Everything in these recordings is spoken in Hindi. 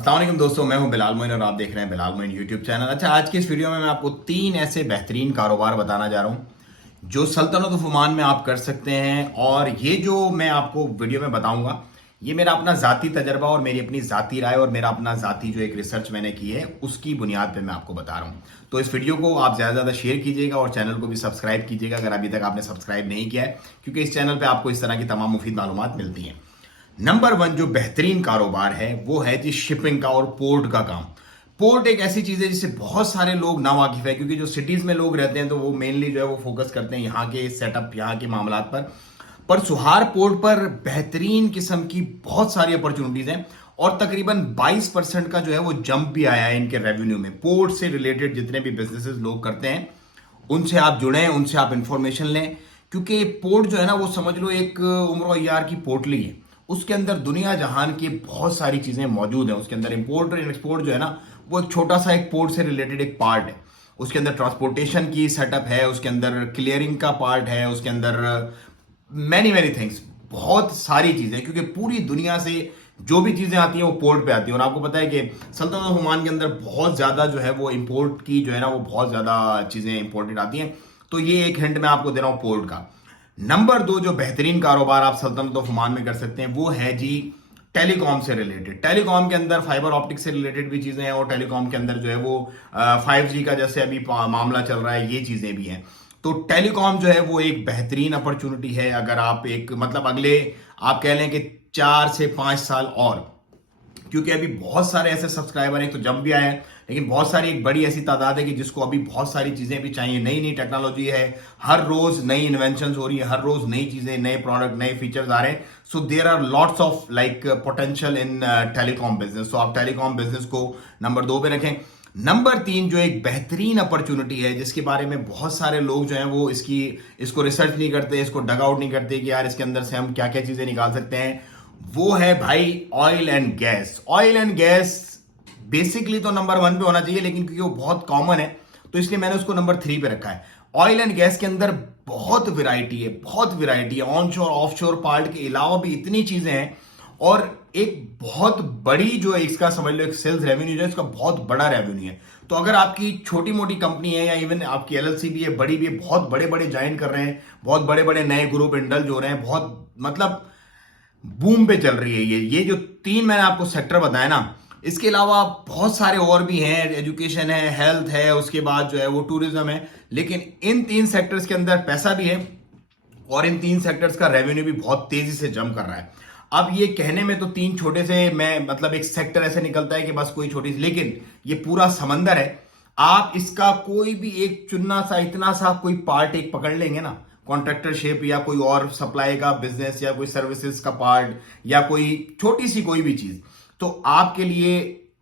अस्सलाम वालेकुम दोस्तों, मैं हूं बिलाल मोइन और आप देख रहे हैं बिलाल मोइन यूट्यूब चैनल। अच्छा, आज की इस वीडियो में मैं आपको 3 ऐसे बेहतरीन कारोबार बताना जा रहा हूं जो सल्तनत ऑफ ओमान में आप कर सकते हैं। और ये जो मैं आपको वीडियो में बताऊंगा, ये मेरा अपना जाती तजर्बा और मेरी अपनी जाती राय और मेरा अपना जाती जो एक रिसर्च मैंने की है उसकी बुनियाद पे मैं आपको बता रहा हूं। तो इस वीडियो को आप ज़्यादा से ज़्यादा शेयर कीजिएगा और चैनल को भी सब्सक्राइब कीजिएगा अगर अभी तक आपने सब्सक्राइब नहीं किया है, क्योंकि इस चैनल पर आपको इस तरह की तमाम मुफीद मालूमात मिलती हैं। नंबर 1 जो बेहतरीन कारोबार है वो है जी शिपिंग का और पोर्ट का काम। पोर्ट एक ऐसी चीज है जिससे बहुत सारे लोग ना वाकिफ है, क्योंकि जो सिटीज में लोग रहते हैं तो वो मेनली जो है वो फोकस करते हैं यहाँ के सेटअप, यहाँ के मामलात पर सुहार पोर्ट पर बेहतरीन किस्म की बहुत सारी अपॉर्चुनिटीज हैं और तकरीबन 22% का जो है वो जंप भी आया है इनके रेवेन्यू में। पोर्ट से रिलेटेड जितने भी बिजनेसेस लोग करते हैं उनसे आप जुड़ें, उनसे आप इंफॉर्मेशन लें, क्योंकि पोर्ट जो है ना वो समझ लो एक उम्र यार की पोटली है। उसके अंदर दुनिया जहान की बहुत सारी चीजें मौजूद हैं। उसके अंदर इंपोर्ट और एक्सपोर्ट जो है ना वो एक छोटा सा एक पोर्ट से रिलेटेड एक पार्ट है। उसके अंदर ट्रांसपोर्टेशन की सेटअप है, उसके अंदर क्लियरिंग का पार्ट है, उसके अंदर मैनी मैनी थिंग्स, बहुत सारी चीजें, क्योंकि पूरी दुनिया से जो भी चीजें आती हैं वो पोर्ट पे आती हैं। और आपको पता है कि सल्तनत ऑफ ओमान के अंदर बहुत ज्यादा जो है वो इंपोर्ट की जो है ना वो बहुत ज्यादा चीजें इंपोर्टेड आती हैं। तो ये एक हिंट मैं आपको दे रहा हूं पोर्ट का। नंबर 2 जो बेहतरीन कारोबार आप सल्तनत ऑफ ओमान में कर सकते हैं वो है जी टेलीकॉम से रिलेटेड। टेलीकॉम के अंदर फाइबर ऑप्टिक से रिलेटेड भी चीजें हैं और टेलीकॉम के अंदर जो है वो 5G का जैसे अभी मामला चल रहा है, ये चीजें भी हैं। तो टेलीकॉम जो है वो एक बेहतरीन अपॉर्चुनिटी है। अगर आप एक मतलब अगले आप कह लें कि 4 से 5 साल और, क्योंकि अभी बहुत सारे ऐसे सब्सक्राइबर हैं तो जंप भी आए हैं, लेकिन बहुत सारी एक बड़ी ऐसी तादाद है कि जिसको अभी बहुत सारी चीजें भी चाहिए। नई नई टेक्नोलॉजी है, हर रोज नई इन्वेंशन हो रही है, हर रोज नई चीजें, नए प्रोडक्ट, नए फीचर्स आ रहे हैं। So there are lots of like potential in telecom business. तो आप टेलीकॉम बिजनेस को नंबर 2 पे रखें। नंबर 3 जो एक बेहतरीन अपॉर्चुनिटी है जिसके बारे में बहुत सारे लोग जो हैं वो इसको रिसर्च नहीं करते, इसको डग आउट नहीं करते कि यार इसके अंदर से हम क्या क्या चीजें निकाल सकते हैं, वो है भाई oil and gas. Oil and gas basically तो नंबर 1 पे होना चाहिए, लेकिन क्योंकि वो बहुत कॉमन है तो इसलिए मैंने उसको नंबर 3 पे रखा है। ऑयल एंड गैस के अंदर बहुत वैरायटी है, बहुत वैरायटी है। ऑनशोर ऑफशोर पार्ट के अलावा भी इतनी चीजें हैं और एक बहुत बड़ी जो है इसका समझ लो एक सेल्स रेवेन्यू जो है इसका बहुत बड़ा रेवेन्यू है। तो अगर आपकी छोटी मोटी कंपनी है या इवन आपकी एलएलसी भी है, बड़ी भी है, बहुत बड़े बड़े ज्वाइन कर रहे हैं, बहुत बड़े बड़े नए ग्रुप इंडल्ज हो रहे हैं, बहुत मतलब बूम पे चल रही है ये जो 3 मैंने आपको सेक्टर बताया ना, इसके अलावा बहुत सारे और भी हैं। एजुकेशन है, हेल्थ है, उसके बाद जो है वो टूरिज्म है। लेकिन इन 3 सेक्टर्स के अंदर पैसा भी है और इन 3 सेक्टर्स का रेवेन्यू भी बहुत तेजी से जंप कर रहा है। अब ये कहने में तो 3 छोटे से मैं मतलब एक सेक्टर ऐसे निकलता है कि बस कोई छोटी, लेकिन ये पूरा समंदर है। आप इसका कोई भी एक चुनना सा इतना सा कोई पार्ट एक पकड़ लेंगे ना, कॉन्ट्रैक्टरशिप या कोई और सप्लाई का बिजनेस या कोई सर्विसेज का पार्ट या कोई छोटी सी कोई भी चीज, तो आपके लिए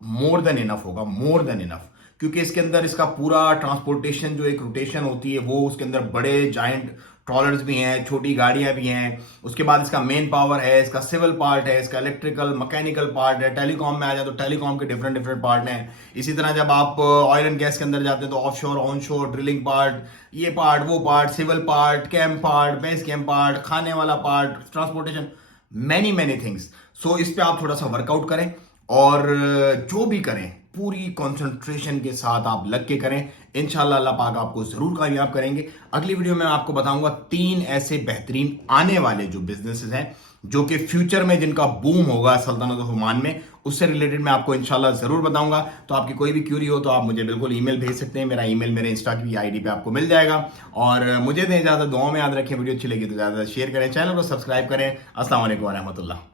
मोर देन इनफ होगा, मोर देन इनफ। क्योंकि इसके अंदर इसका पूरा ट्रांसपोर्टेशन जो एक रोटेशन होती है वो, उसके अंदर बड़े जाइंट ट्रॉलर्स भी हैं, छोटी गाड़ियां भी हैं। उसके बाद इसका मेन पावर है, इसका सिविल पार्ट है, इसका इलेक्ट्रिकल मैकेनिकल पार्ट है। टेलीकॉम में आ जाए तो टेलीकॉम के डिफरेंट डिफरेंट पार्ट हैं। इसी तरह जब आप ऑयल एंड गैस के अंदर जाते हैं तो ऑफशोर ऑनशोर ड्रिलिंग पार्ट, ये पार्ट वो part, civil part, camp part, base camp part, खाने वाला part, transportation, many many things. So इस पे आप थोड़ा सा वर्कआउट करें और जो भी करें पूरी कंसंट्रेशन के साथ आप लग के करें। इंशाल्लाह अल्लाह पाक आपको जरूर कामयाब करेंगे। अगली वीडियो में आपको बताऊंगा 3 ऐसे बेहतरीन आने वाले जो बिजनेसेस हैं जो कि फ्यूचर में जिनका बूम होगा सल्तनत ऑफ ओमान में, उससे रिलेटेड मैं आपको इंशाल्लाह जरूर बताऊंगा। तो आपकी कोई भी क्यूरी हो तो आप मुझे बिल्कुल ईमेल भेज सकते हैं। मेरा ईमेल मेरे इंस्टा की आईडी पे आपको मिल जाएगा। और मुझे दें इजाजत, दुआओं में याद रखें। वीडियो अच्छी लगी तो ज्यादा शेयर करें, चैनल को सब्सक्राइब करें। अस्सलाम वालेकुम व रहमतुल्लाह।